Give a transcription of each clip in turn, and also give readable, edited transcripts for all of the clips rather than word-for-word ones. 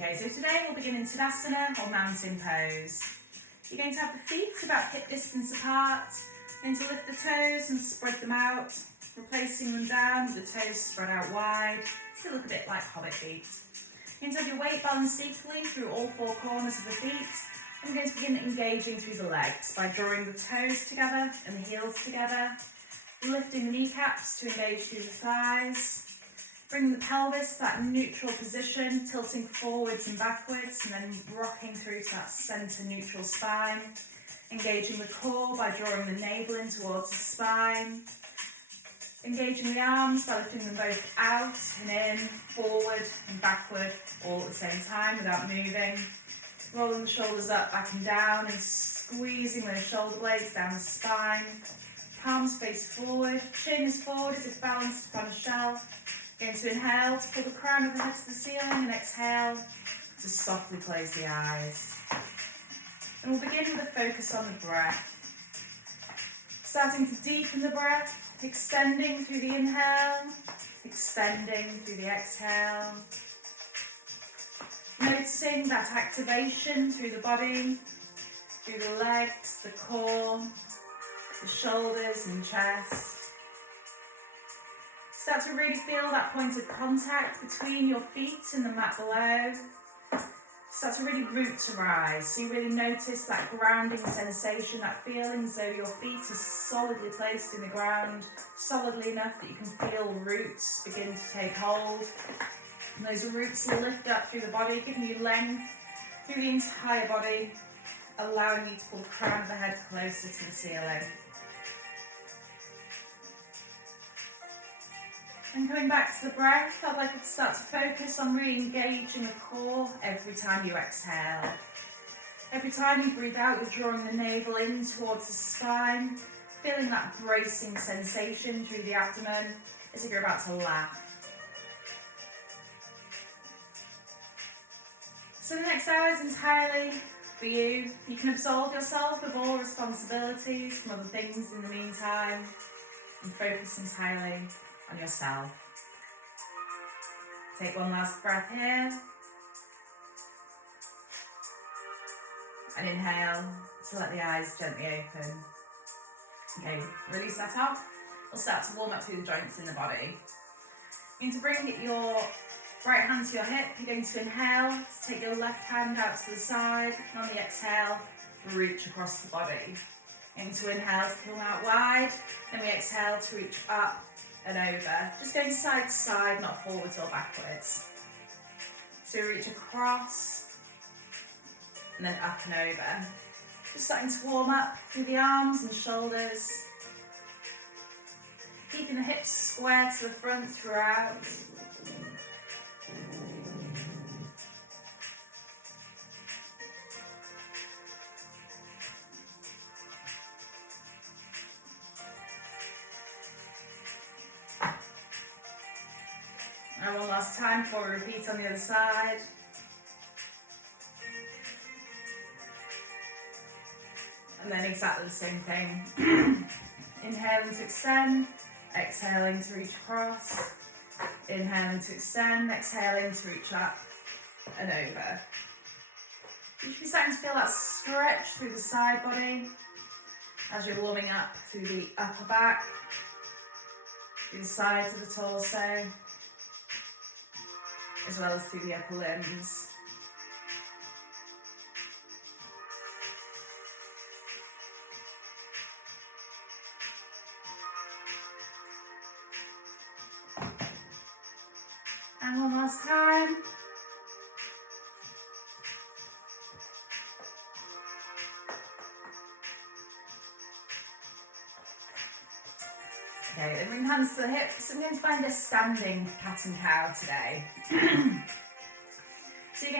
Okay, so today we'll begin in Tadasana or mountain pose. You're going to have the feet about hip distance apart. You're going to lift the toes and spread them out, replacing them down with the toes spread out wide. Still look a bit like hobbit feet. You're going to have your weight balanced equally through all four corners of the feet. And we're going to begin engaging through the legs by drawing the toes together and the heels together, lifting the kneecaps to engage through the thighs. Bring the pelvis to that neutral position, tilting forwards and backwards, and then rocking through to that centre neutral spine. Engaging the core by drawing the navel in towards the spine. Engaging the arms by lifting them both out and in, forward and backward, all at the same time without moving. Rolling the shoulders up, back and down, and squeezing those shoulder blades down the spine. Palms face forward, chin is forward as if balanced upon a shelf. Going to inhale to pull the crown of the head to the ceiling, and exhale to softly close the eyes. And we'll begin with a focus on the breath. Starting to deepen the breath, extending through the inhale, extending through the exhale. Noticing that activation through the body, through the legs, the core, the shoulders and chest. Start to really feel that point of contact between your feet and the mat below. Start to really root to rise. So you really notice that grounding sensation, that feeling as though your feet are solidly placed in the ground, solidly enough that you can feel roots begin to take hold. And those roots lift up through the body, giving you length through the entire body, allowing you to pull the crown of the head closer to the ceiling. And coming back to the breath, I'd like you to start to focus on really engaging the core every time you exhale. Every time you breathe out, you're drawing the navel in towards the spine, feeling that bracing sensation through the abdomen as if you're about to laugh. So the next hour is entirely for you. You can absolve yourself of all responsibilities from other things in the meantime and focus entirely on yourself. Take one last breath here. And inhale to let the eyes gently open. Okay, release that off. We'll start to warm up through the joints in the body. You're going to bring your right hand to your hip. You're going to inhale to take your left hand out to the side, and on the exhale, reach across the body. You're going to inhale to pull out wide, then we exhale to reach up and over. Just going side to side, not forwards or backwards. So reach across, and then up and over. Just starting to warm up through the arms and shoulders. Keeping the hips square to the front throughout. And one last time before we repeat on the other side. And then exactly the same thing. Inhaling to extend, exhaling to reach across. Inhaling to extend, exhaling to reach up and over. You should be starting to feel that stretch through the side body as you're warming up through the upper back, through the sides of the torso, as well as through the upper limbs. And one last time. Okay, then bring hands to the hips. I'm going to find a standing cat and cow today. So you're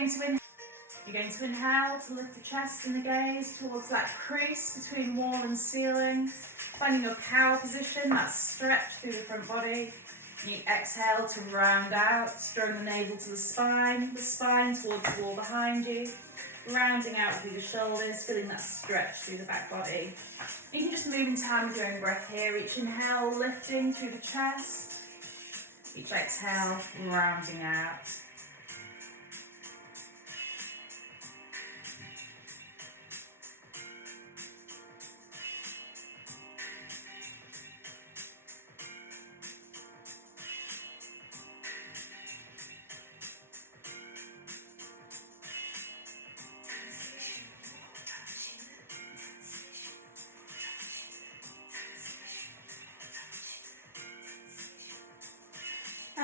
going to inhale to lift the chest and the gaze towards that crease between wall and ceiling. Finding your cow position, that stretch through the front body. You exhale to round out, drawing the navel to the spine towards the wall behind you, rounding out through the shoulders, feeling that stretch through the back body. You can just move in time with your own breath here. Each inhale lifting through the chest, each exhale rounding out.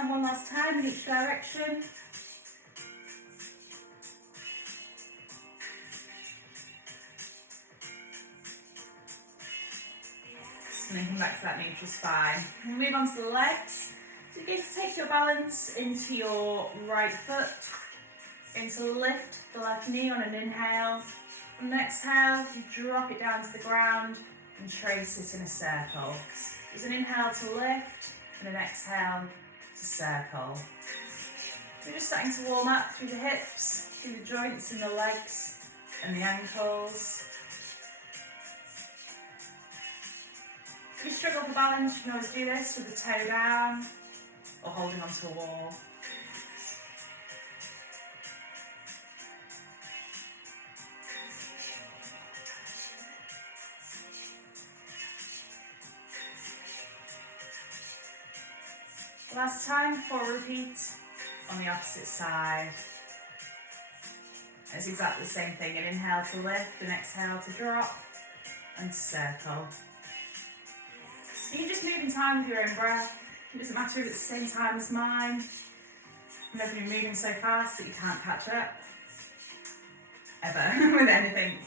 And one last time in each direction. And then come back to that neutral spine. And move on to the legs. So you're going to take your balance into your right foot, into lift the left knee on an inhale. On an exhale, you drop it down to the ground and trace it in a circle. There's an inhale to lift and an exhale to circle. We're just starting to warm up through the hips, through the joints in the legs and the ankles. If you struggle for balance, you can always do this with the toe down or holding onto a wall. Last time, 4 repeats on the opposite side. It's exactly the same thing, an inhale to lift, an exhale to drop and circle. You can just move in time with your own breath. It doesn't matter if it's the same time as mine. You've never been moving so fast that you can't catch up, ever, with anything.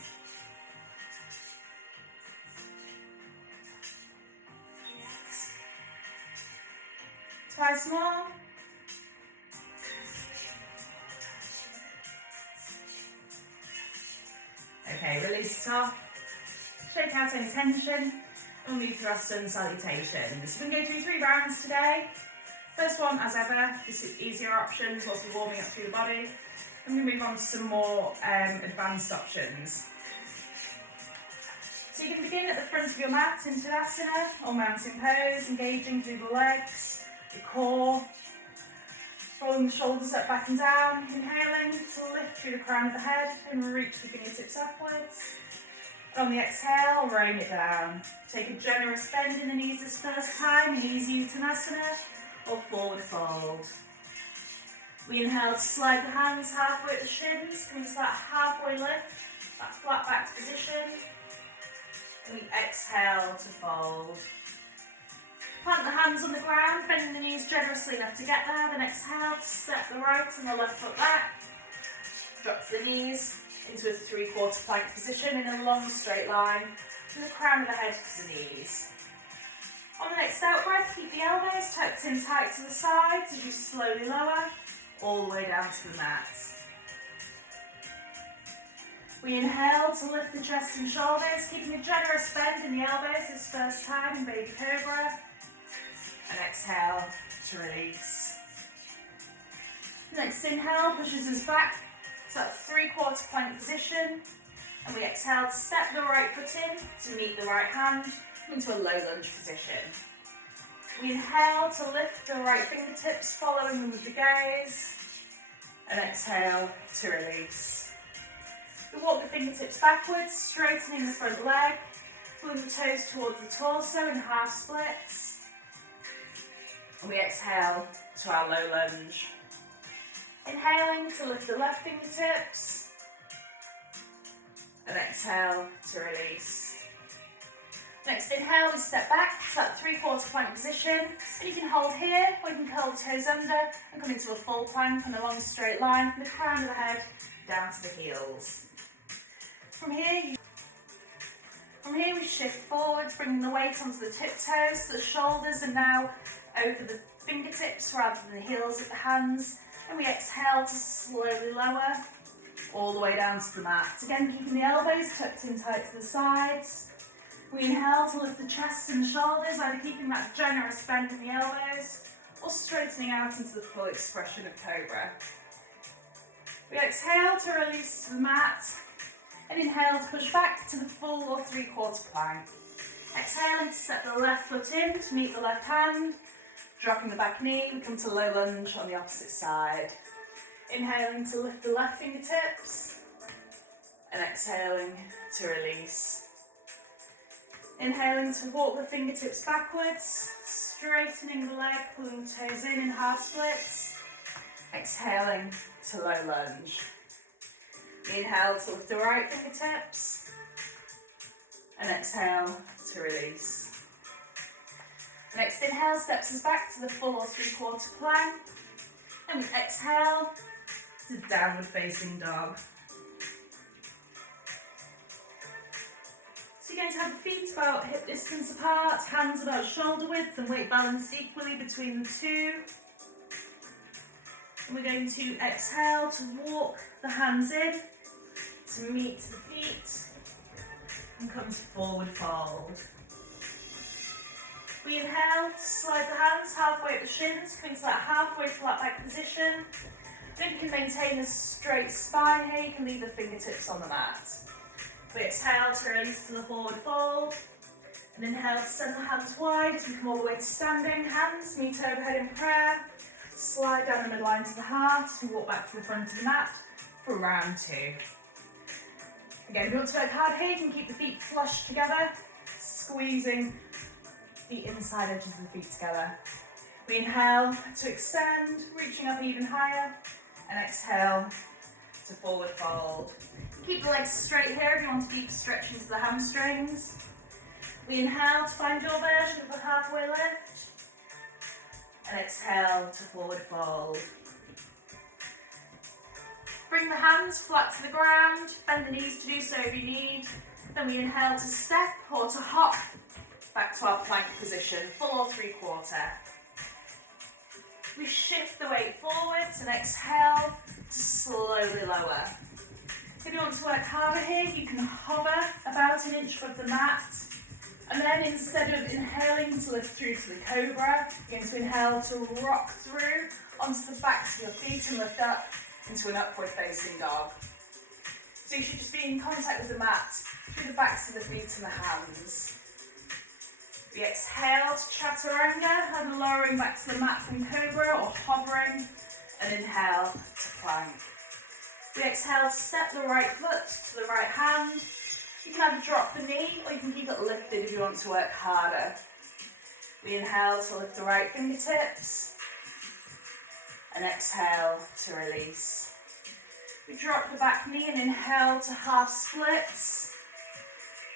Twice more. Okay, release it off. Shake out any tension. And we'll move through our sun salutations. We're going to go through 3 rounds today. First one, as ever, this is easier options, lots of warming up through the body. I'm going to move on to some more advanced options. So you can begin at the front of your mat in Tadasana or mountain pose, engaging through the legs, the core, rolling the shoulders up, back and down, inhaling to lift through the crown of the head and reach the fingertips upwards. On the exhale, rain it down. Take a generous bend in the knees this first time, in easy Uttanasana or forward fold. We inhale to slide the hands halfway at the shins, coming to that halfway lift, that flat back position. And we exhale to fold. Plant the hands on the ground, bending the knees generously enough to get there. Then exhale to step the right and the left foot back. Drop to the knees into a 3/4 plank position in a long straight line from the crown of the head to the knees. On the next out breath, keep the elbows tucked in tight to the sides as you slowly lower all the way down to the mat. We inhale to lift the chest and shoulders, keeping a generous bend in the elbows this first time in Baby Cobra. And exhale to release. Next inhale pushes us back to that 3/4 plank position. And we exhale to step the right foot in to meet the right hand into a low lunge position. We inhale to lift the right fingertips, following them with the gaze. And exhale to release. We walk the fingertips backwards, straightening the front leg, pulling the toes towards the torso in half splits. And we exhale to our low lunge. Inhaling to lift the left fingertips. And exhale to release. Next inhale, we step back to that 3/4 plank position. And you can hold here, or you can curl the toes under and come into a full plank on a long straight line from the crown of the head down to the heels. From here we shift forwards, bringing the weight onto the tiptoes, so the shoulders are now over the fingertips rather than the heels of the hands. And we exhale to slowly lower all the way down to the mat. Again, keeping the elbows tucked in tight to the sides. We inhale to lift the chest and shoulders, either keeping that generous bend in the elbows or straightening out into the full expression of Cobra. We exhale to release to the mat. And inhale to push back to the full or 3/4 plank. Exhaling to step the left foot in to meet the left hand. Dropping the back knee, we come to low lunge on the opposite side. Inhaling to lift the left fingertips. And exhaling to release. Inhaling to walk the fingertips backwards. Straightening the leg, pulling the toes in half splits. Exhaling to low lunge. Inhale to lift the right fingertips and exhale to release. Next inhale steps us back to the full or three-quarter plank. And we exhale to downward facing dog. So you're going to have the feet about hip distance apart, hands about shoulder width, and weight balanced equally between the two. And we're going to exhale to walk the hands in, to meet the feet, and come to forward fold. We inhale to slide the hands halfway up the shins, coming to that halfway flat back position. And if you can maintain a straight spine here, you can leave the fingertips on the mat. We exhale to release to the forward fold. And inhale to send the hands wide as we come all the way to standing. Hands meet overhead in prayer. Slide down the midline to the heart and walk back to the front of the mat for round two. Again, if you want to work hard here, you can keep the feet flush together, squeezing the inside edges of the feet together. We inhale to extend, reaching up even higher, and exhale to forward fold. Keep the legs straight here if you want to keep stretching to the hamstrings. We inhale to find your version of a halfway lift. And exhale to forward fold. Bring the hands flat to the ground, bend the knees to do so if you need. Then we inhale to step or to hop back to our plank position, full or three-quarter. We shift the weight forwards and exhale to slowly lower. If you want to work harder here, you can hover about an inch above the mat. And then instead of inhaling to lift through to the cobra, you're going to inhale to rock through onto the backs of your feet and lift up into an upward facing dog. So you should just be in contact with the mat through the backs of the feet and the hands. We exhale to chaturanga, and lowering back to the mat from cobra or hovering, and inhale to plank. We exhale to step the right foot to the right hand. You can either drop the knee or you can keep it lifted if you want to work harder. We inhale to lift the right fingertips and exhale to release. We drop the back knee and inhale to half splits.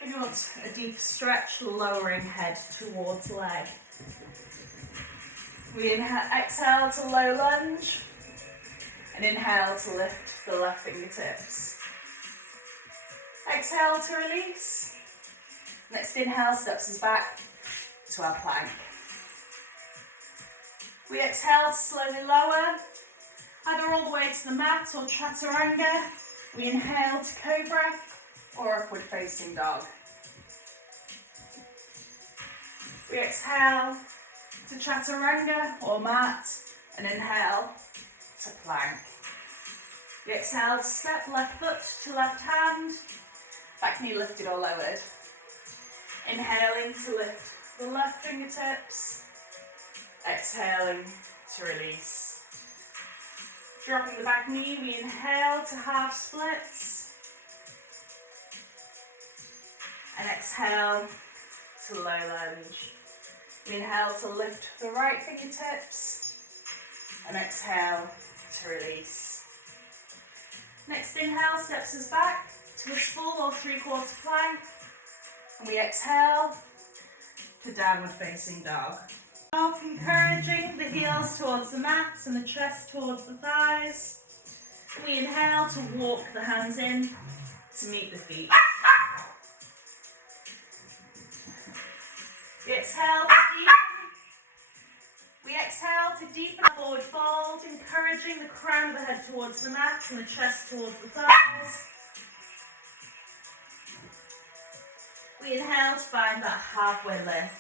If you want a deep stretch, lowering head towards leg. We exhale to low lunge and inhale to lift the left fingertips. Exhale to release. Next inhale steps us back to our plank. We exhale to slowly lower, either all the way to the mat or chaturanga. We inhale to cobra or upward facing dog. We exhale to chaturanga or mat and inhale to plank. We exhale to step left foot to left hand, back knee lifted or lowered. Inhaling to lift the left fingertips, exhaling to release. Dropping the back knee, we inhale to half splits, and exhale to low lunge. We inhale to lift the right fingertips, and exhale to release. Next inhale steps us back to a full or three-quarter plank, and we exhale to downward facing dog. Encouraging the heels towards the mat and the chest towards the thighs. And we inhale to walk the hands in to meet the feet. We exhale to deepen the forward fold, encouraging the crown of the head towards the mat and the chest towards the thighs. We inhale to find that halfway lift.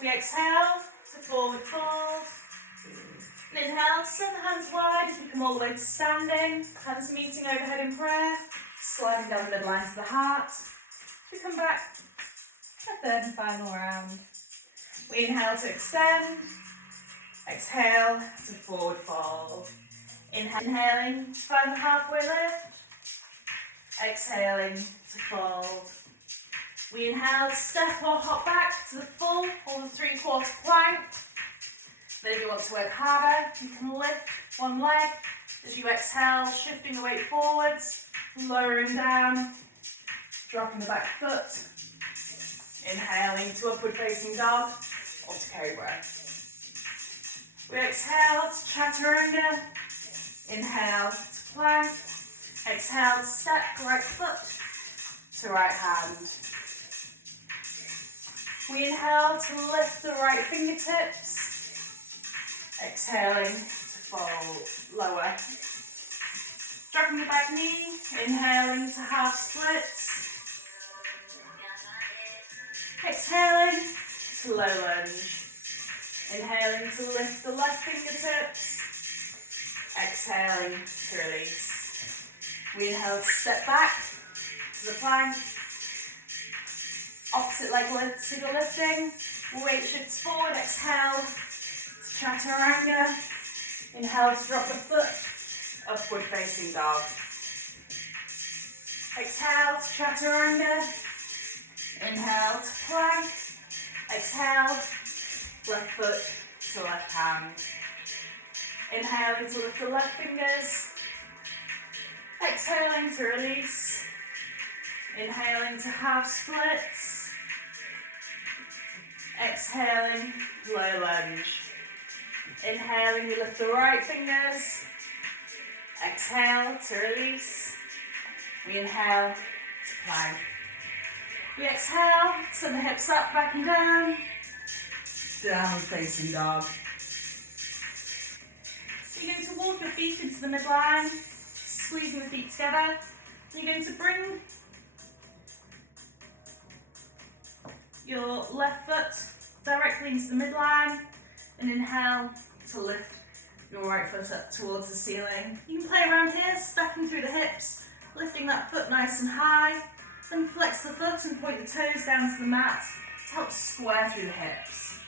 We exhale to forward fold. And inhale to send the hands wide as we come all the way to standing. Hands meeting overhead in prayer. Sliding down the midline to the heart. We come back to the third and final round. We inhale to extend. Exhale to forward fold. Inhaling to find the halfway lift. Exhaling to fold. We inhale, step or hop back to the full or the three-quarter plank. Then if you want to work harder, you can lift one leg as you exhale, shifting the weight forwards, lowering down, dropping the back foot, Inhaling to upward facing dog or to cobra. We exhale to chaturanga. Inhale to plank. Exhale to step right foot to right hand. We inhale to lift the right fingertips. Exhaling to fold lower. Dropping the back knee. Inhaling to half splits. Exhaling to low lunge. Inhaling to lift the left fingertips. Exhaling to release. We inhale to step back to the plank. Opposite leg lift, single lifting. Weight shifts forward. Exhale to chaturanga. Inhale to drop the foot. Upward facing dog. Exhale to chaturanga. Inhale to plank. Exhale, left foot to left hand. Inhaling to lift the left fingers. Exhaling to release. Inhaling to half splits. Exhaling, low lunge. Inhaling, we lift the right fingers. Exhale to release. We inhale to plank. We exhale, send the hips up, back and down. Down facing dog. You're going to walk your feet into the midline, squeezing the feet together. You're going to bring your left foot directly into the midline and inhale to lift your right foot up towards the ceiling. You can play around here, stacking through the hips, lifting that foot nice and high. Then flex the foot and point the toes down to the mat to help square through the hips.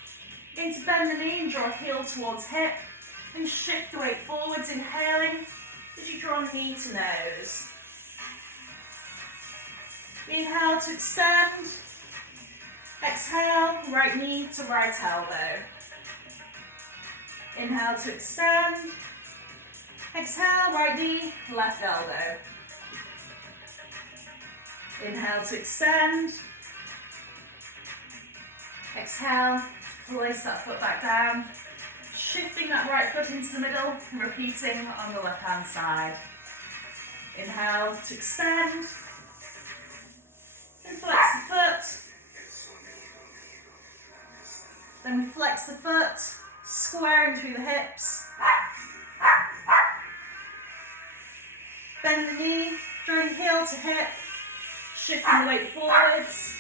You're going to bend the knee and draw heel towards hip. And shift the weight forwards, inhaling as you draw knee to nose. Inhale to extend. Exhale, right knee to right elbow. Inhale to extend. Exhale, right knee, left elbow. Inhale to extend. Exhale, place that foot back down. Shifting that right foot into the middle and repeating on the left hand side. Inhale to extend. And flex the foot. Then we flex the foot, squaring through the hips. Bend the knee, drawing heel to hip. Shifting the weight forwards.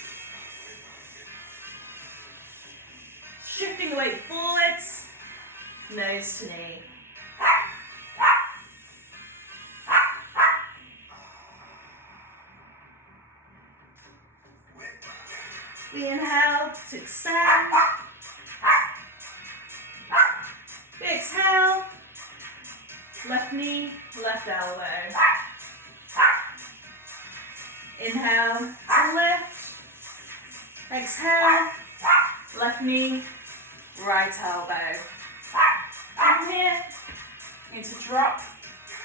Shifting the weight forwards. Nose to knee. We inhale to extend. We exhale. Left knee, left elbow. Inhale to lift. Exhale. Left knee, right elbow. From here, you're going to drop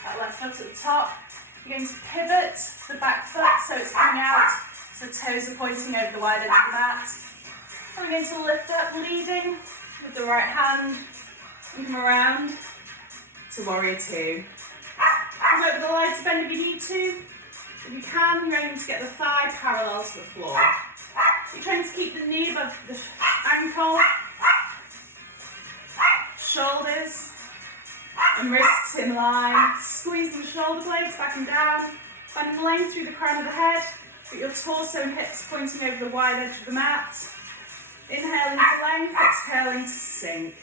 that left foot at the top. You're going to pivot the back foot so it's coming out, so the toes are pointing over the wide edge of the mat. And we're going to lift up, leading with the right hand, and come around to warrior two. Work with the lighter bend if you need to. If you can, you're aiming to get the thigh parallel to the floor. You're trying to keep the knee above the ankle, shoulders and wrists in line. Squeeze the shoulder blades back and down. Find length through the crown of the head, with your torso and hips pointing over the wide edge of the mat. Inhaling for length, exhaling to sink.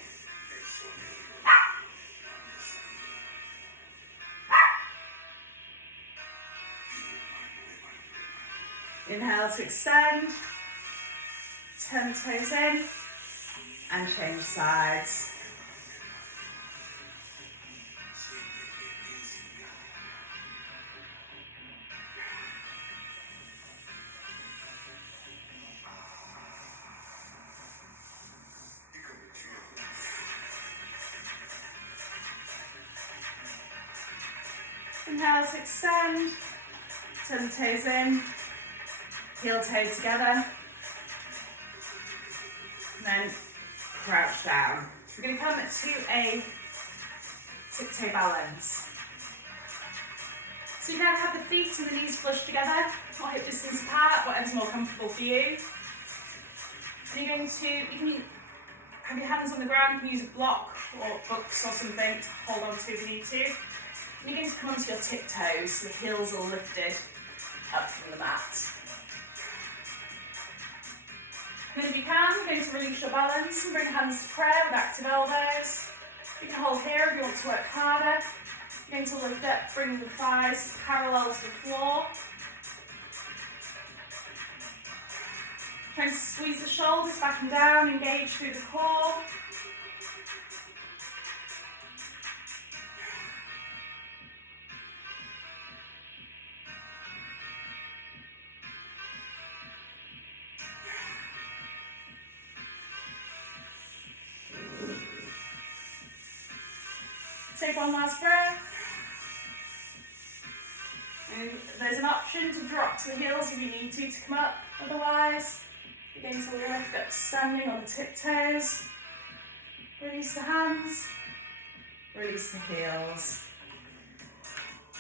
Inhale to extend, turn the toes in, and change sides. Inhale to extend, turn the toes in, heel toe together. then crouch down. We're going to come to a tiptoe balance. So you now have the feet and the knees flush together, or hip distance apart, whatever's more comfortable for you. And you're going to, you can have your hands on the ground, you can use a block or books or something to hold on to if you need to. And you're going to come onto your tiptoes, so the heels are lifted up from the mat. And then if you can, you're going to release your balance and bring hands to prayer with active elbows. You can hold here if you want to work harder. You're going to lift up, bring the thighs parallel to the floor. Try and squeeze the shoulders back and down, engage through the core. Take one last breath. And there's an option to drop to the heels if you need to come up. Otherwise, you're going to lift up standing on the tiptoes. Release the hands. Release the heels.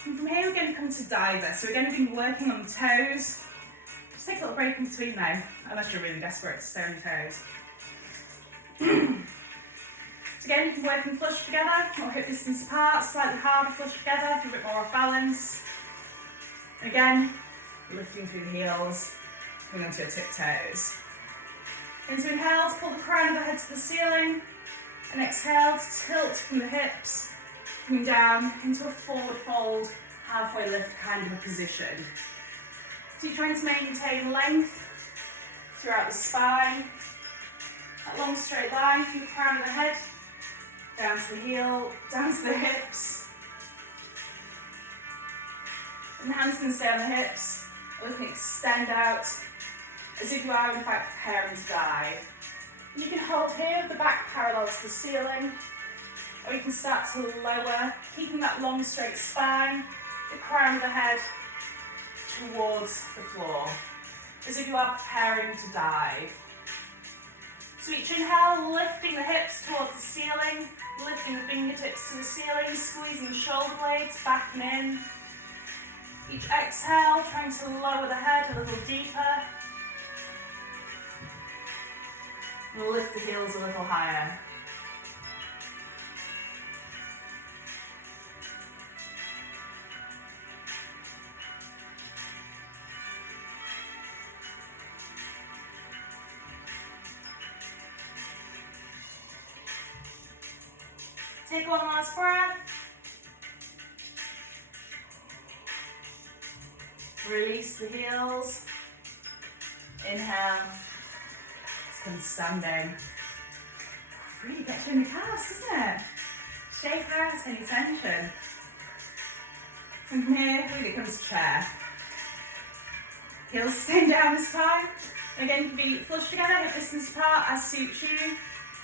And from here we're going to come to diver. So we're going to be working on the toes. Just take a little break in between now, unless you're really desperate to stay on your toes. Again, you can work and flush together, or hip distance apart, slightly harder flush together, a bit more off balance. Again, lifting through the heels, coming onto your tiptoes. And to inhale, to pull the crown of the head to the ceiling, and exhale to tilt from the hips, coming down into a forward fold, halfway lift kind of a position. So you're trying to maintain length throughout the spine, that long straight line from the crown of the head, down to the heel, down to the hips. And the hands can stay on the hips, or you can extend out as if you are in fact preparing to dive. And you can hold here with the back parallel to the ceiling, or you can start to lower, keeping that long straight spine, the crown of the head towards the floor, as if you are preparing to dive. So each inhale, lifting the hips towards the ceiling, lifting the fingertips to the ceiling, squeezing the shoulder blades back and in. Each exhale, trying to lower the head a little deeper. And lift the heels a little higher. Take one last breath. Release the heels. Inhale. Come standing. Really gets you in the calves, doesn't it? Shake out any tension. And from here, really comes to chair. Heels staying down this time. And again, you can be flush together, hip distance apart as suits you.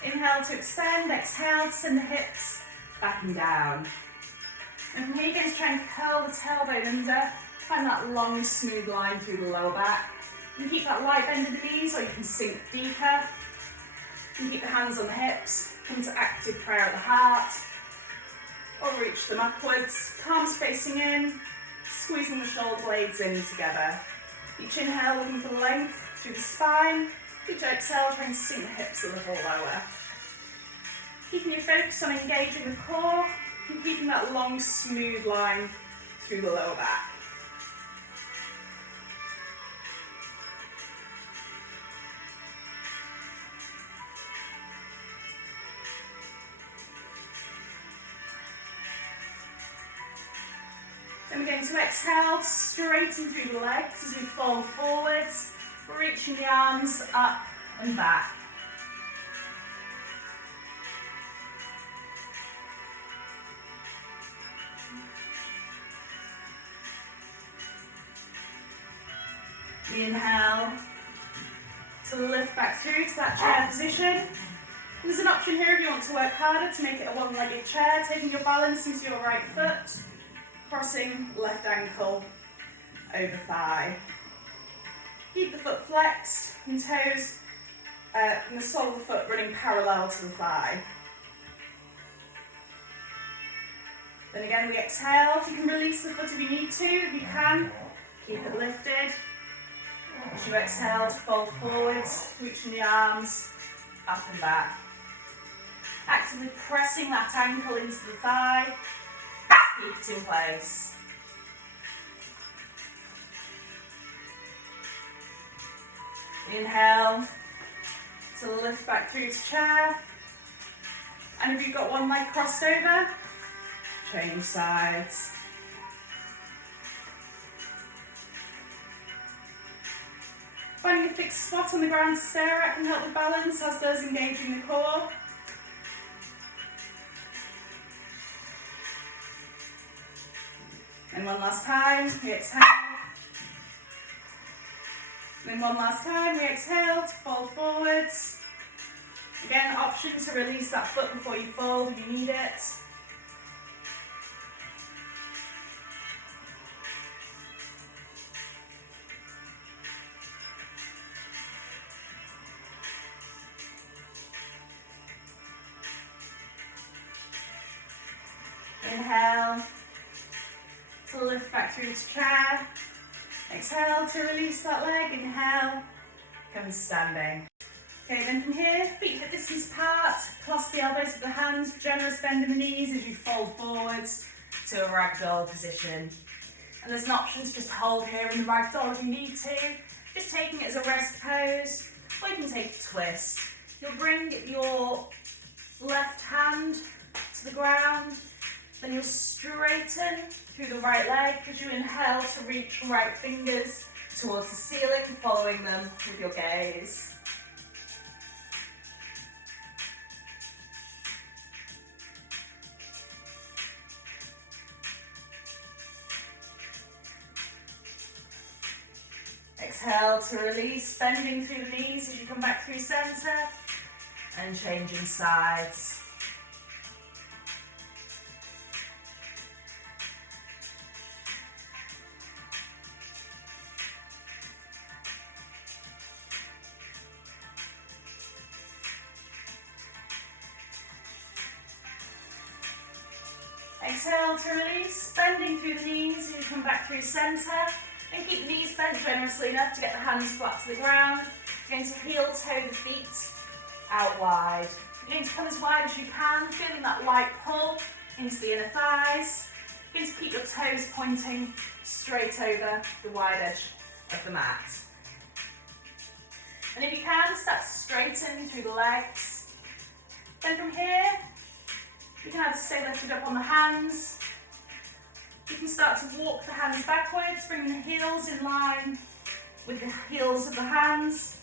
Inhale to extend, exhale to send the hips back and down. And from here, you're going to try and curl the tailbone under. Find that long, smooth line through the lower back. You can keep that light bend in the knees, or you can sink deeper. You can keep the hands on the hips, come to active prayer at the heart, or reach them upwards, palms facing in, squeezing the shoulder blades in together. Each inhale looking for length through the spine, each exhale trying to sink the hips a little lower. Keeping your focus on engaging the core, and keeping that long, smooth line through the lower back. Then we're going to exhale, straighten through the legs as we fold forwards, reaching the arms up and back. We inhale to lift back through to that chair position. There's an option here if you want to work harder to make it a one-legged chair, taking your balance into your right foot, crossing left ankle over thigh. Keep the foot flexed and toes and the sole of the foot running parallel to the thigh. Then again, we exhale. You can release the foot if you need to. If you can, keep it lifted. As you exhale, fold forwards, reaching the arms up and back. Actively pressing that ankle into the thigh. Keep it in place. Inhale to lift back through to chair. And if you've got one leg crossed over, change sides. Finding a fixed spot on the ground to stare at can help with balance, as does engaging the core. And one last time, we exhale. And one last time, we exhale to fold forwards. Again, option to release that foot before you fold if you need it. Inhale to lift back through to chair. Exhale to release that leg. Inhale, come standing. Okay, then from here, feet hip distance apart, clasp the elbows of the hands, generous bend in the knees as you fold forwards to a ragdoll position. And there's an option to just hold here in the ragdoll if you need to, just taking it as a rest pose, or you can take a twist. You'll bring your left hand to the ground, then you'll straighten through the right leg as you inhale to reach right fingers towards the ceiling, following them with your gaze. Exhale to release, bending through the knees as you come back through centre and changing sides. Exhale to release, bending through the knees as you come back through centre. And keep the knees bent generously enough to get the hands flat to the ground. You're going to heel toe the feet out wide. You're going to come as wide as you can, feeling that light pull into the inner thighs. You're going to keep your toes pointing straight over the wide edge of the mat. And if you can, start to straighten through the legs. Then from here, you can either stay lifted up on the hands. You can start to walk the hands backwards, bringing the heels in line with the heels of the hands,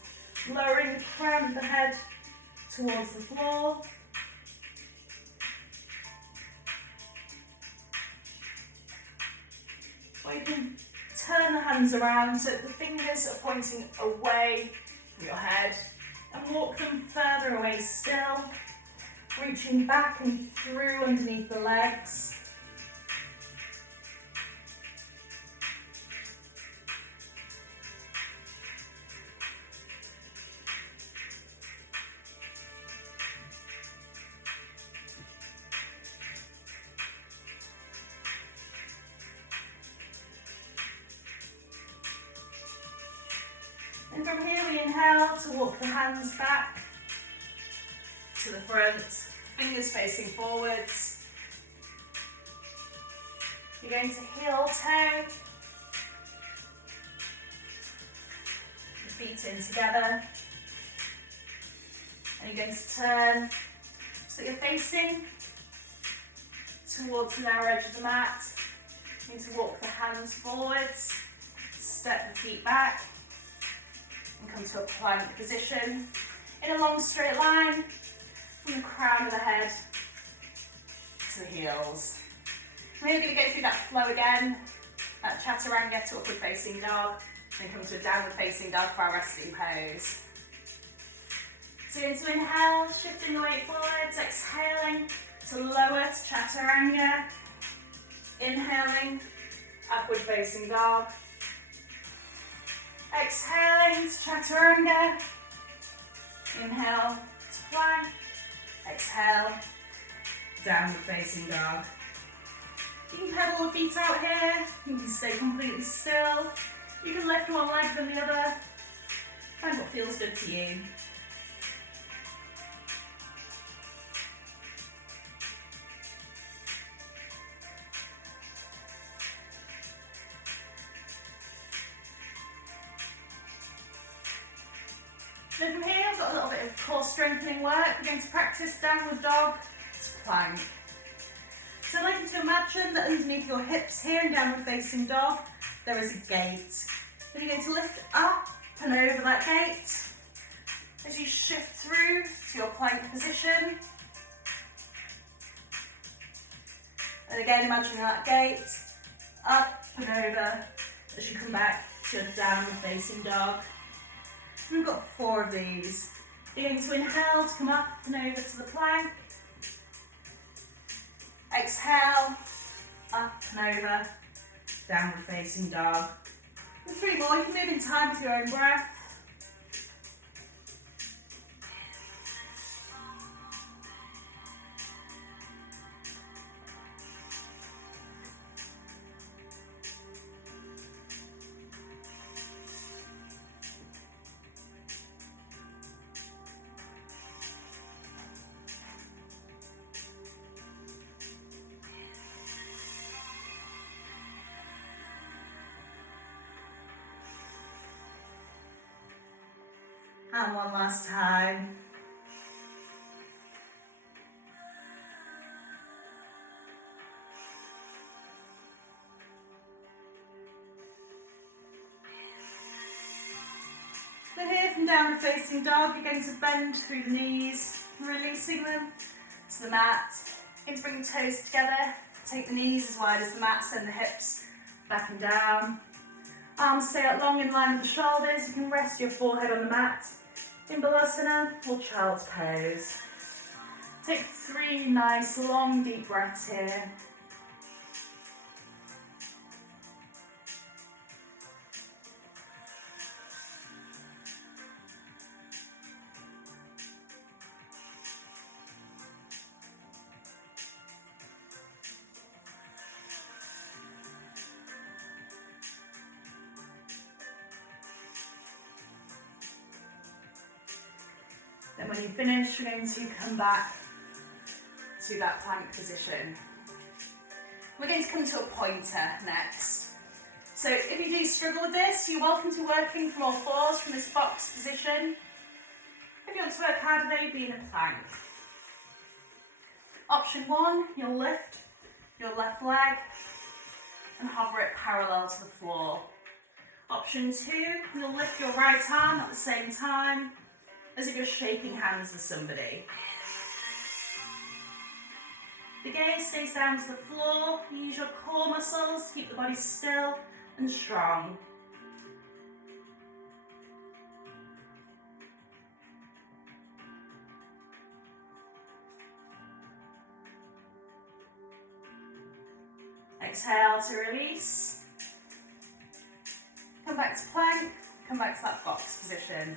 lowering the crown of the head towards the floor. Or you can turn the hands around so that the fingers are pointing away from your head and walk them further away still, reaching back and through underneath the legs. And from here we inhale to walk the hands back to the front, fingers facing forwards. You're going to heel toe the feet in together. And you're going to turn so you're facing towards the narrow edge of the mat. You're going to walk the hands forwards, step the feet back, and come to a plank position in a long straight line from the crown of the head to the heels. We're going to go through that flow again, that chaturanga to upward facing dog, then come to a downward facing dog for our resting pose. So you're going to inhale, shifting the weight forwards, exhaling to lower to chaturanga, inhaling, upward facing dog, exhaling to chaturanga, Inhale to plank. Exhale, downward facing dog. You can pedal the feet out here. You can stay completely still. You can lift one leg than the other. Find what feels good to you. So from here, I've got a little bit of core strengthening work. We're going to practice downward dog to plank. So I'd like you to imagine that underneath your hips here in downward facing dog, there is a gate. Then you're going to lift up and over that gate as you shift through to your plank position. And again, imagining that gate up and over as you come back to your downward facing dog. We've got 4 of these. You're going to inhale to come up and over to the plank. Exhale, up and over, downward facing dog. And 3 more, you can move in time with your own breath. And one last time. We're here from downward facing dog. You're going to bend through the knees, releasing them to the mat. You're going to bring the toes together, take the knees as wide as the mat, send the hips back and down. Arms stay out long in line with the shoulders. You can rest your forehead on the mat in Balasana or Child's Pose. Take 3 nice long deep breaths here. Then when you finish, you're going to come back to that plank position. We're going to come to a pointer next. So if you do struggle with this, you're welcome to working from all 4s from this box position. If you want to work harder, though, be in a plank. Option 1, you'll lift your left leg and hover it parallel to the floor. Option 2, you'll lift your right arm at the same time, as if you're shaking hands with somebody. The gaze stays down to the floor. Use your core muscles to keep the body still and strong. Exhale to release. Come back to plank, come back to that box position.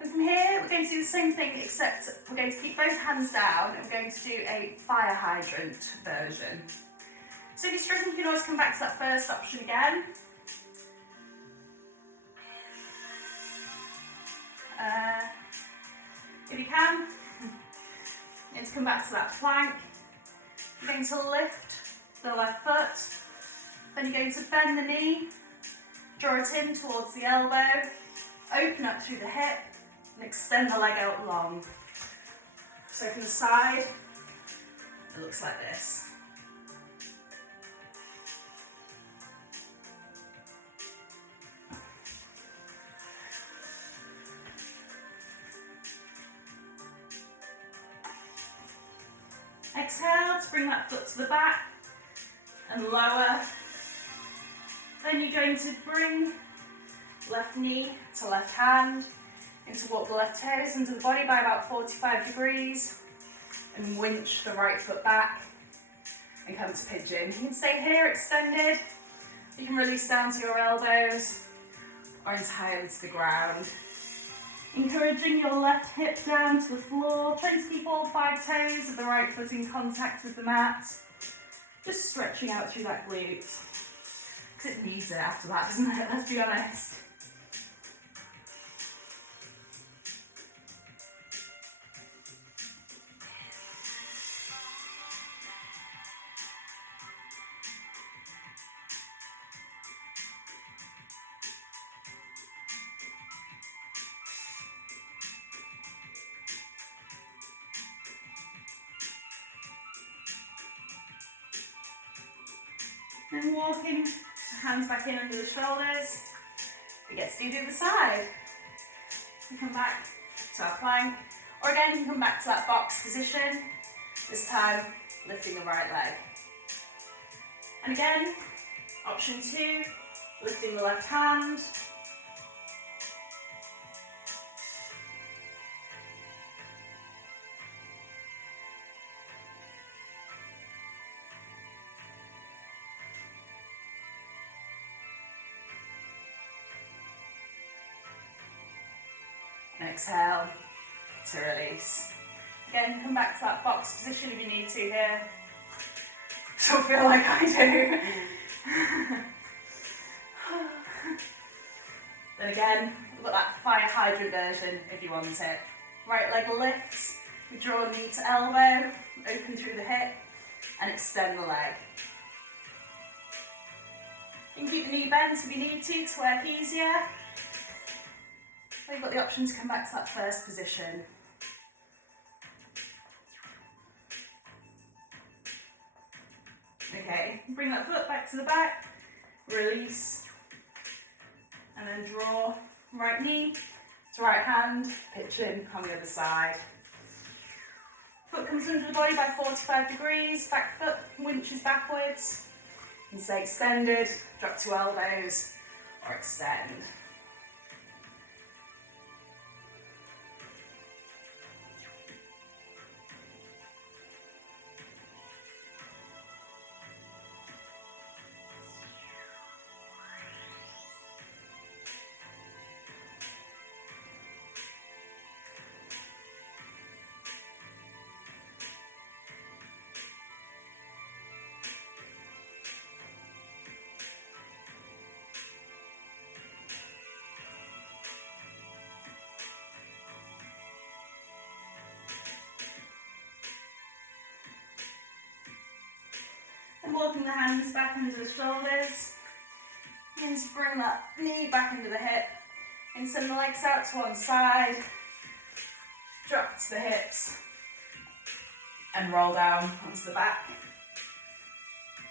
And from here, we're going to do the same thing, except we're going to keep both hands down and we're going to do a fire hydrant version. So if you're struggling, you can always come back to that first option again. If you can, you're going to come back to that plank. You're going to lift the left foot, then you're going to bend the knee, draw it in towards the elbow, open up through the hip, and extend the leg out long. So from the side, it looks like this. Exhale to bring that foot to the back and lower. Then you're going to bring left knee to left hand, and to walk the left toes under the body by about 45 degrees and winch the right foot back and come to pigeon. You can stay here extended, you can release down to your elbows or entirely to the ground. Encouraging your left hip down to the floor, trying to keep all 5 toes of the right foot in contact with the mat. Just stretching out through that glute. Because it needs it after that, doesn't it? Let's be honest. And walking hands back in under the shoulders. We get to do the other side. We come back to our plank, or again you can come back to that box position, this time lifting the right leg. And again, option 2, lifting the left hand. Exhale to release. Again, come back to that box position if you need to here. Don't feel like I do. Then again, we've got that fire hydrant version if you want it. Right leg lifts, we draw knee to elbow, open through the hip and extend the leg. You can keep the knee bent if you need to work easier. You've got the option to come back to that first position. Okay, bring that foot back to the back, release, and then draw right knee to right hand, pitch in on the other side. Foot comes under the body by 45 degrees, back foot winches backwards. You can stay extended, drop to elbows, or extend. And walking the hands back under the shoulders. And to bring that knee back into the hip. And send the legs out to one side. Drop to the hips. And roll down onto the back.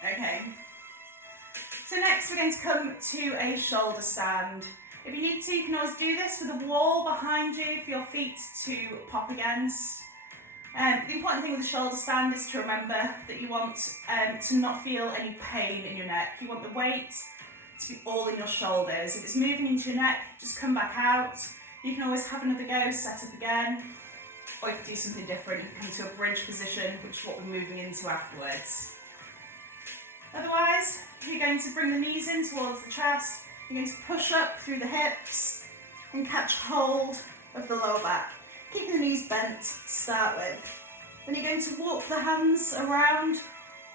Okay. So next we're going to come to a shoulder stand. If you need to, you can always do this with a wall behind you for your feet to pop against. The important thing with the shoulder stand is to remember that you want to not feel any pain in your neck. You want the weight to be all in your shoulders. If it's moving into your neck, just come back out. You can always have another go, set up again, or you can do something different. You can come to a bridge position, which is what we're moving into afterwards. Otherwise, you're going to bring the knees in towards the chest. You're going to push up through the hips and catch hold of the lower back. Keeping the knees bent to start with. Then you're going to walk the hands around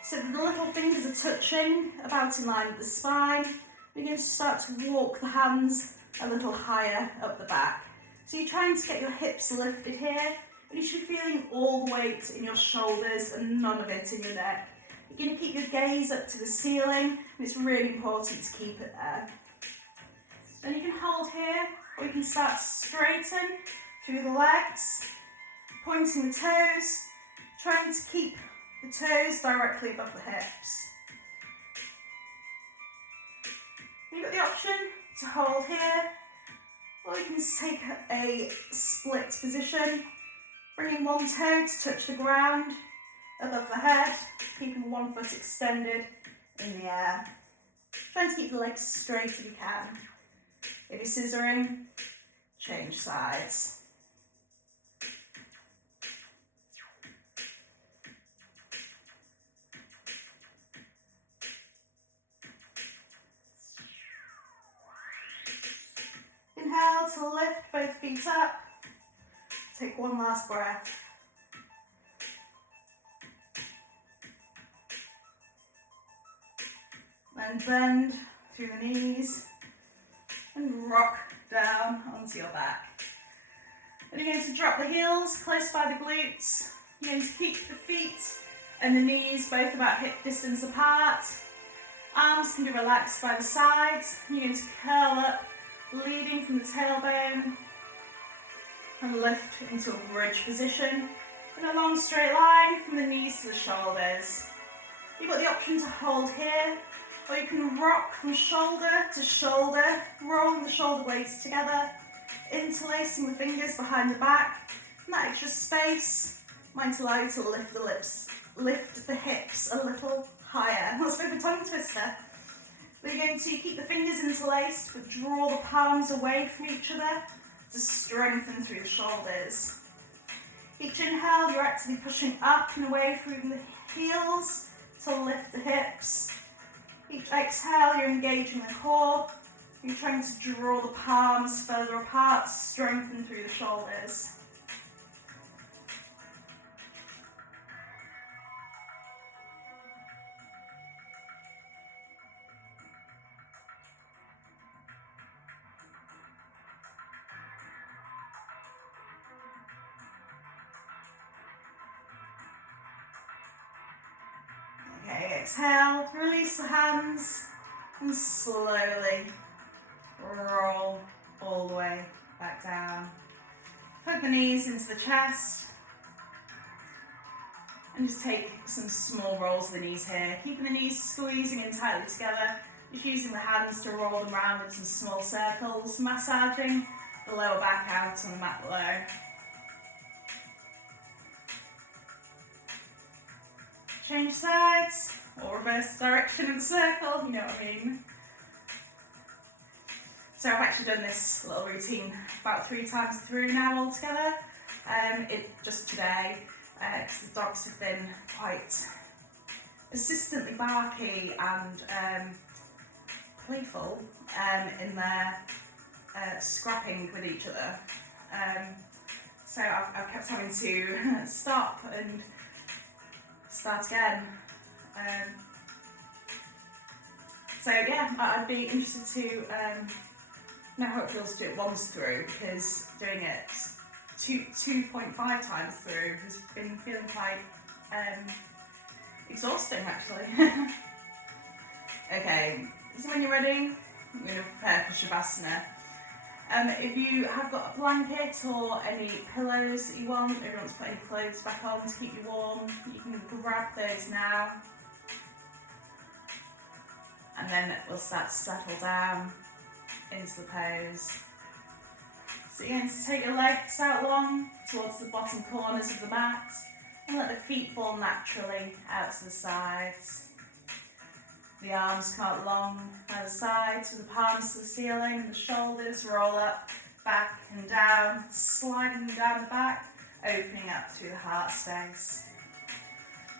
so that the little fingers are touching about in line with the spine. You're going to start to walk the hands a little higher up the back. So you're trying to get your hips lifted here, and you should be feeling all the weight in your shoulders and none of it in your neck. You're going to keep your gaze up to the ceiling, and it's really important to keep it there. Then you can hold here, or you can start to straighten through the legs, pointing the toes, trying to keep the toes directly above the hips. You've got the option to hold here, or you can take a split position, bringing one toe to touch the ground above the head, keeping one foot extended in the air. Trying to keep the legs straight if you can. If you're scissoring, change sides. Inhale to lift both both feet up. Take one last breath. And bend through the knees and rock down onto your back. And you're going to drop the heels close by the glutes. You're going to keep the feet and the knees both about hip distance apart. Arms can be relaxed by the sides. You're going to curl up, leading from the tailbone and lift into a bridge position in a long straight line from the knees to the shoulders. You've got the option to hold here, or you can rock from shoulder to shoulder, rolling the shoulder blades together, interlacing the fingers behind the back. And that extra space might allow you to lift the hips a little higher. That's a bit of a tongue twister. We're going to keep the fingers interlaced, but draw the palms away from each other to strengthen through the shoulders. Each inhale, you're actively pushing up and away from the heels to lift the hips. Each exhale, you're engaging the core. You're trying to draw the palms further apart, strengthen through the shoulders. Okay, exhale, release the hands and slowly roll all the way back down. Hug the knees into the chest and just take some small rolls of the knees here, keeping the knees squeezing in tightly together, just using the hands to roll them around in some small circles, massaging the lower back out on the mat below. Change sides, or reverse the direction of the circle, you know what I mean. So I've actually done this little routine about 3 times through now altogether, just today, because the dogs have been quite persistently barky and playful in their scrapping with each other. So I've kept having to stop and start again. So yeah, I'd be interested to know how it feels to do it once through, because doing it 2.5 times through has been feeling quite exhausting actually. Okay, so when you're ready, I'm going to prepare for Shavasana. If you have got a blanket or any pillows that you want, or you want to put any clothes back on to keep you warm, you can grab those now. And then we'll start to settle down into the pose. So you're going to take your legs out long towards the bottom corners of the mat and let the feet fall naturally out to the sides. The arms come out long by the sides with the palms to the ceiling, and the shoulders roll up, back and down, sliding down the back, opening up through the heart space.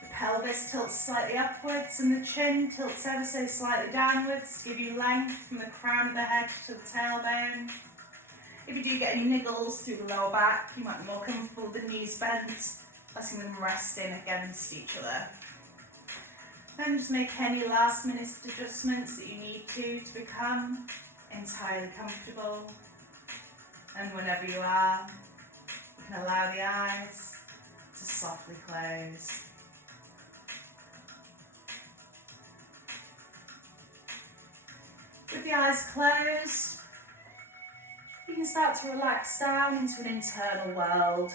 The pelvis tilts slightly upwards and the chin tilts ever so slightly downwards to give you length from the crown of the head to the tailbone. If you do get any niggles through the lower back, you might be more comfortable with the knees bent, letting them rest in against each other. Then just make any last minute adjustments that you need to become entirely comfortable. And whenever you are, you can allow the eyes to softly close. With the eyes closed, you can start to relax down into an internal world.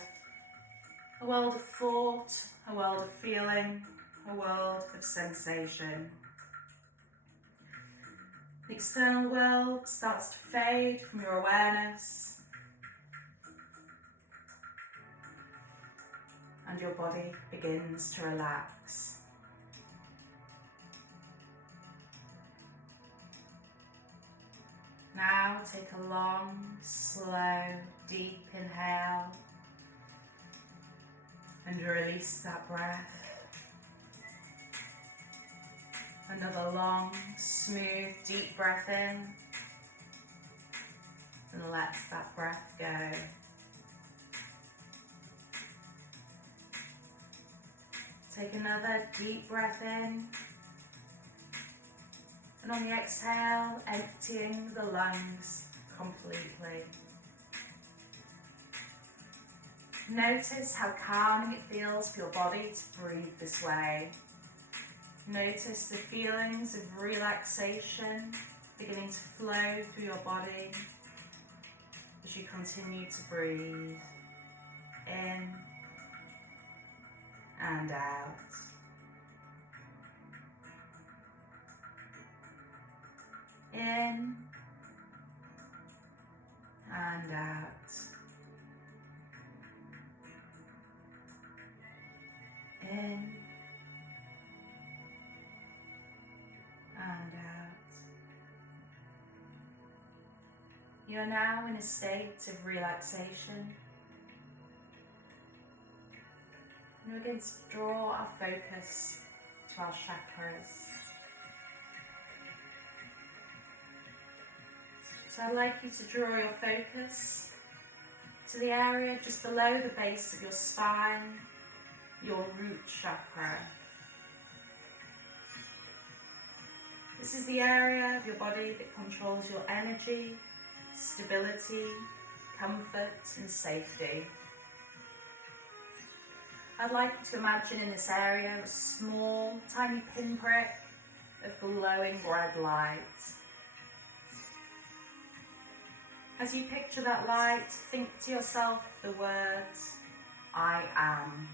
A world of thought, a world of feeling, a world of sensation. The external world starts to fade from your awareness, and your body begins to relax. Now take a long, slow, deep inhale and release that breath. Another long, smooth, deep breath in. and let that breath go. Take another deep breath in, and on the exhale, emptying the lungs completely. Notice how calming it feels for your body to breathe this way. Notice the feelings of relaxation beginning to flow through your body as you continue to breathe in and out. In and out. In and out. You are now in a state of relaxation. And we're going to draw our focus to our chakras. So I'd like you to draw your focus to the area just below the base of your spine, your root chakra. This is the area of your body that controls your energy, stability, comfort and safety. I'd like you to imagine in this area a small, tiny pinprick of glowing red light. As you picture that light, think to yourself the words, I am.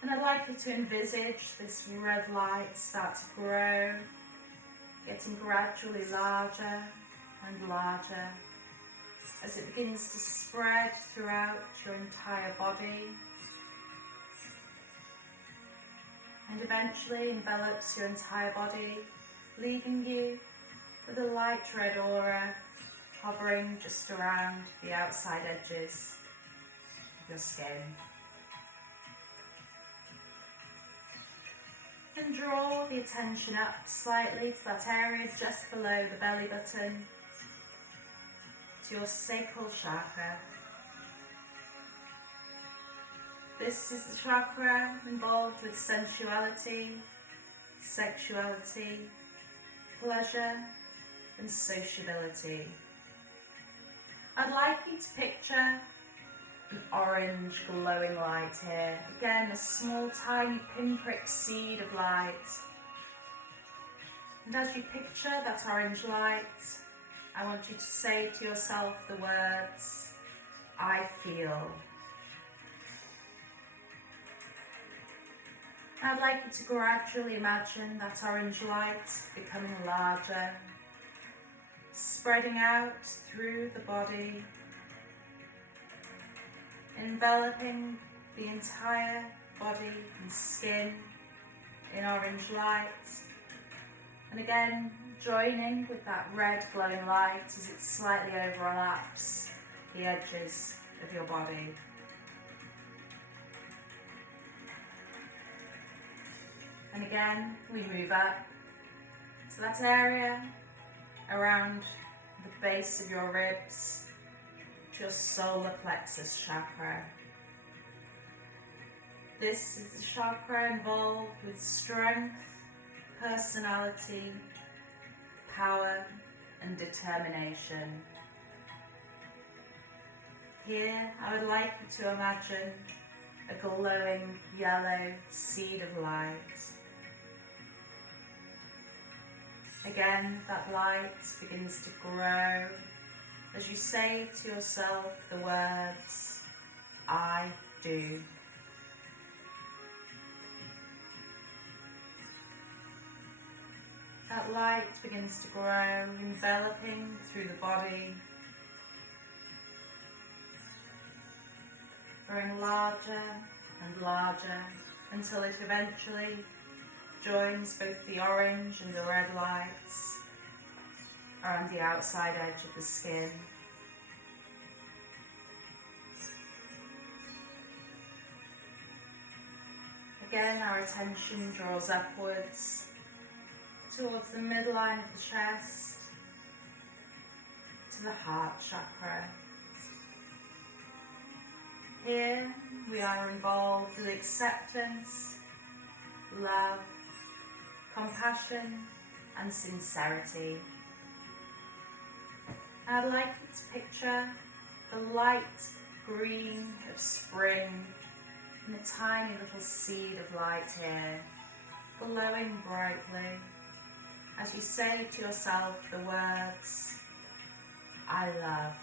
And I'd like you to envisage this red light start to grow, getting gradually larger and larger as it begins to spread throughout your entire body and eventually envelops your entire body, leaving you with a light red aura hovering just around the outside edges of your skin. And draw the attention up slightly to that area just below the belly button, to your sacral chakra. This is the chakra involved with sensuality, sexuality, pleasure and sociability. I'd like you to picture an orange glowing light here. Again, a small tiny pinprick seed of light. And as you picture that orange light, I want you to say to yourself the words, I feel. I'd like you to gradually imagine that orange light becoming larger, spreading out through the body, enveloping the entire body and skin in orange light, and again joining with that red glowing light as it slightly overlaps the edges of your body. And again we move up to that area around the base of your ribs, to your solar plexus chakra. This is the chakra involved with strength, personality, power and determination. Here I would like you to imagine a glowing yellow seed of light. Again, that light begins to grow as you say to yourself the words, I do. That light begins to grow, enveloping through the body, growing larger and larger until it eventually joins both the orange and the red lights around the outside edge of the skin. Again, our attention draws upwards towards the midline of the chest, to the heart chakra. Here we are involved with acceptance, love, compassion and sincerity. I'd like you to picture the light green of spring and a tiny little seed of light here, glowing brightly as you say to yourself the words, I love.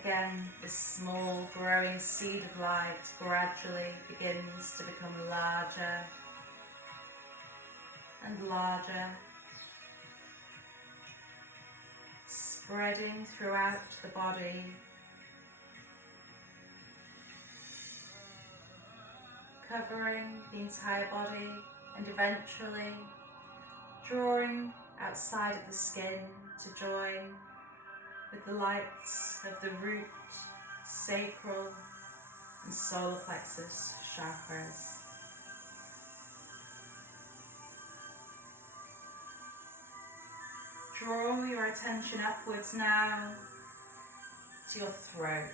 Again, this small growing seed of light gradually begins to become larger and larger, spreading throughout the body, covering the entire body and eventually drawing outside of the skin to join with the lights of the root, sacral and solar plexus chakras. Draw your attention upwards now to your throat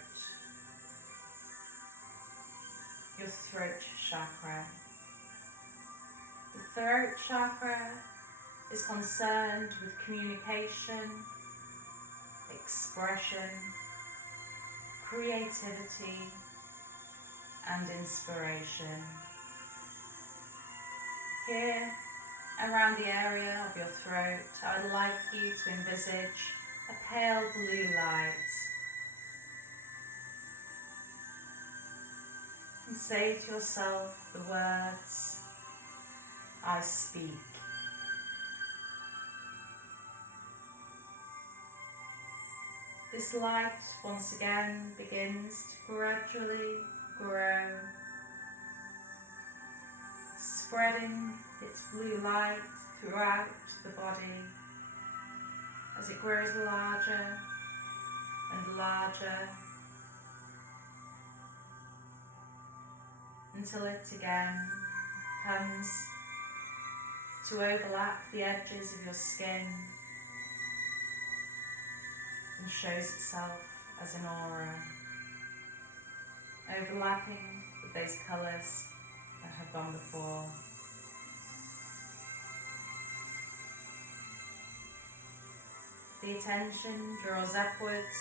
chakra. The throat chakra is concerned with communication, expression, creativity and inspiration. Here, around the area of your throat, I would like you to envisage a pale blue light and say to yourself the words, I speak. This light once again begins to gradually grow, spreading its blue light throughout the body as it grows larger and larger until it again comes to overlap the edges of your skin and shows itself as an aura, overlapping with those colours that have gone before. The attention draws upwards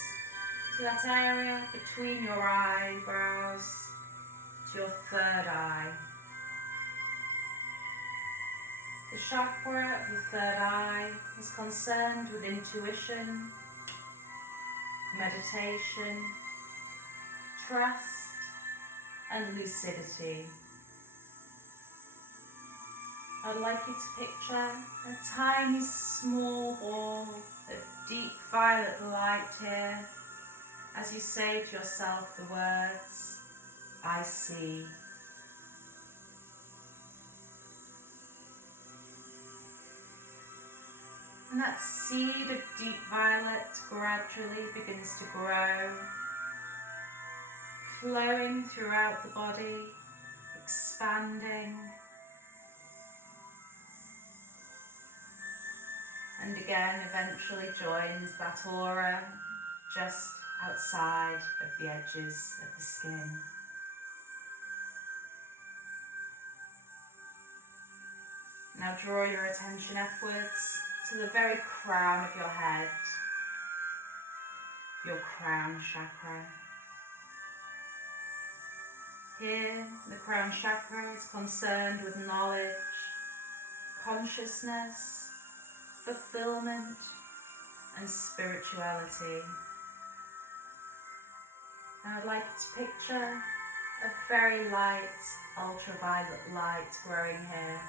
to that area between your eyebrows, to your third eye. The chakra of the third eye is concerned with intuition, meditation, trust and lucidity. I'd like you to picture a tiny small ball of deep violet light here as you say to yourself the words, I see. And that seed of deep violet gradually begins to grow, flowing throughout the body, expanding, and again eventually joins that aura just outside of the edges of the skin. Now draw your attention upwards to the very crown of your head, your crown chakra. Here, the crown chakra is concerned with knowledge, consciousness, fulfillment, and spirituality. And I'd like you to picture a very light, ultraviolet light growing here.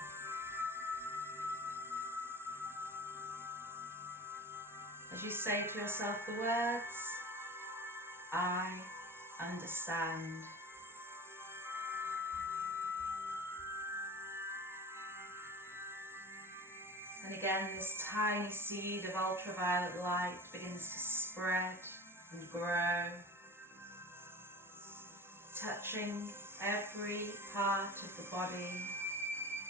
As you say to yourself the words, I understand. And again, this tiny seed of ultraviolet light begins to spread and grow, touching every part of the body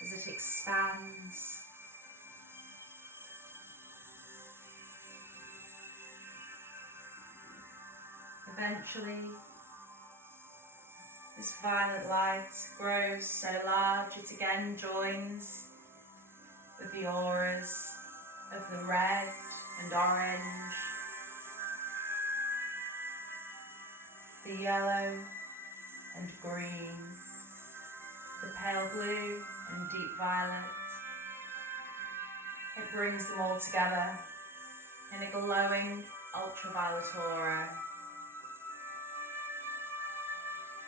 as it expands, Eventually, this violet light grows so large it again joins with the auras of the red and orange, the yellow and green, the pale blue and deep violet. It brings them all together in a glowing ultraviolet aura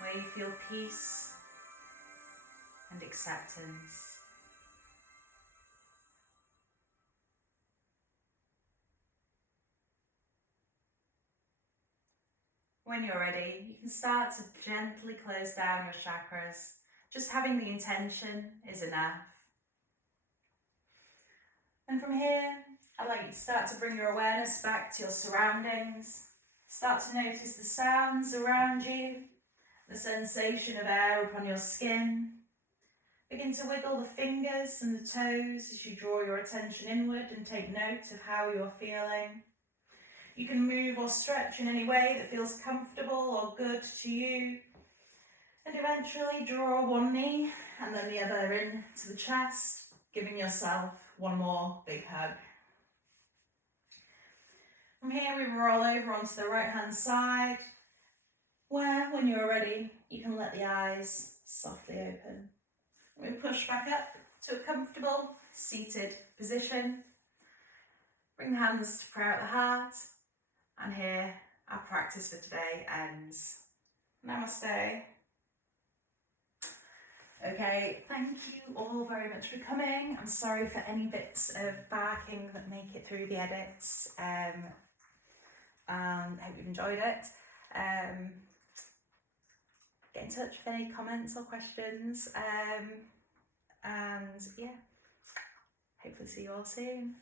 where you feel peace and acceptance. When you're ready, you can start to gently close down your chakras. Just having the intention is enough. And from here, I'd like you to start to bring your awareness back to your surroundings. Start to notice the sounds around you, the sensation of air upon your skin. Begin to wiggle the fingers and the toes as you draw your attention inward and take note of how you're feeling. You can move or stretch in any way that feels comfortable or good to you. And eventually draw one knee and then the other in to the chest, giving yourself one more big hug. From here we roll over onto the right hand side, where when you're ready you can let the eyes softly open. We push back up to a comfortable seated position. Bring the hands to prayer at the heart, and here our practice for today ends. Namaste. Okay, thank you all very much for coming. I'm sorry for any bits of barking that make it through the edits. And I hope you've enjoyed it. Get in touch with any comments or questions. And yeah, hopefully see you all soon.